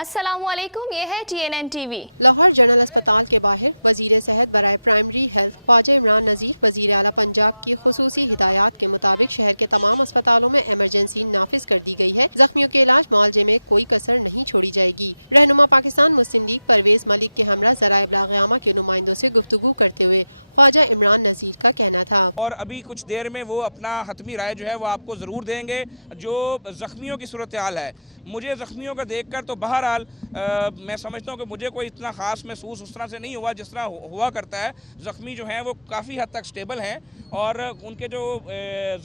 अस्सलामुअलैकुम, ये है TNN TV। लाहौर जनरल अस्पताल के बाहर वजीर सेहत बराए प्राइमरी हेल्थ ख्वाजा इमरान नज़ीर वजीर आला पंजाब की खुसूसी हिदायत के मुताबिक शहर के तमाम अस्पतालों में इमरजेंसी नाफिज कर दी गई है। जख्मियों के इलाज मुआवजे में कोई कसर नहीं छोड़ी जाएगी। रहनुमा पाकिस्तान मुस्लिम लीग परवेज मलिक के हमरा ज़राए इब्लाग़ के नुमाइंदों से गुफ्तगू करते हुए ख्वाजा इमरान नज़ीर का कहना था। और अभी कुछ देर में वो अपना हतमी राय जो है वो आपको ज़रूर देंगे। जो ज़ख्मियों की सूरत हाल है, मुझे ज़ख्मियों को देखकर तो बहरहाल मैं समझता हूँ कि मुझे कोई इतना ख़ास महसूस उस तरह से नहीं हुआ जिस तरह हुआ करता है। ज़ख्मी जो हैं वो काफ़ी हद तक स्टेबल हैं और उनके जो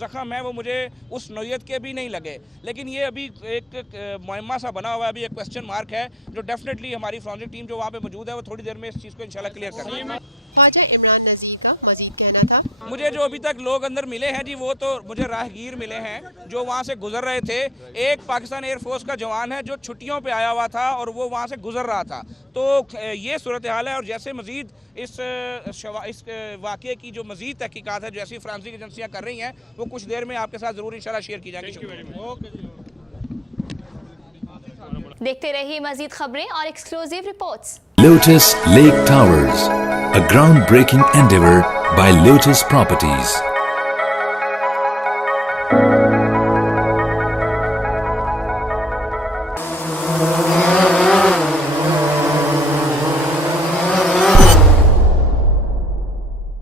ज़ख़म है वो मुझे उस नौयत के भी नहीं लगे। लेकिन ये अभी एक मुअम्मा सा बना हुआ है, अभी एक क्वेश्चन मार्क है जो डेफिनेटली हमारी फॉरेंसिक टीम जो वहाँ पे मौजूद है वो थोड़ी देर में इस चीज़ को इंशाल्लाह क्लियर करेगी। ख्वाजा इमरान नज़ीर का मजीद कहना था, मुझे जो अभी तक लोग अंदर मिले हैं जी वो तो मुझे राहगीर मिले हैं जो वहाँ से गुजर रहे थे। एक पाकिस्तान एयरफोर्स का जवान है जो छुट्टियों पे आया हुआ था और वो वहाँ से गुजर रहा था। तो ये सूरत हाल है और जैसे मजीद इस वाक़े की जो मजीद तहकीकात है जैसी फ्रांसीसी एजेंसियाँ कर रही हैं वो कुछ देर में आपके साथ ज़रूर इंशाल्लाह शेयर की जाएगी। देखते रहिए मजीद खबरें और exclusive reports. Lotus Lake Towers, a groundbreaking endeavor by Lotus Properties.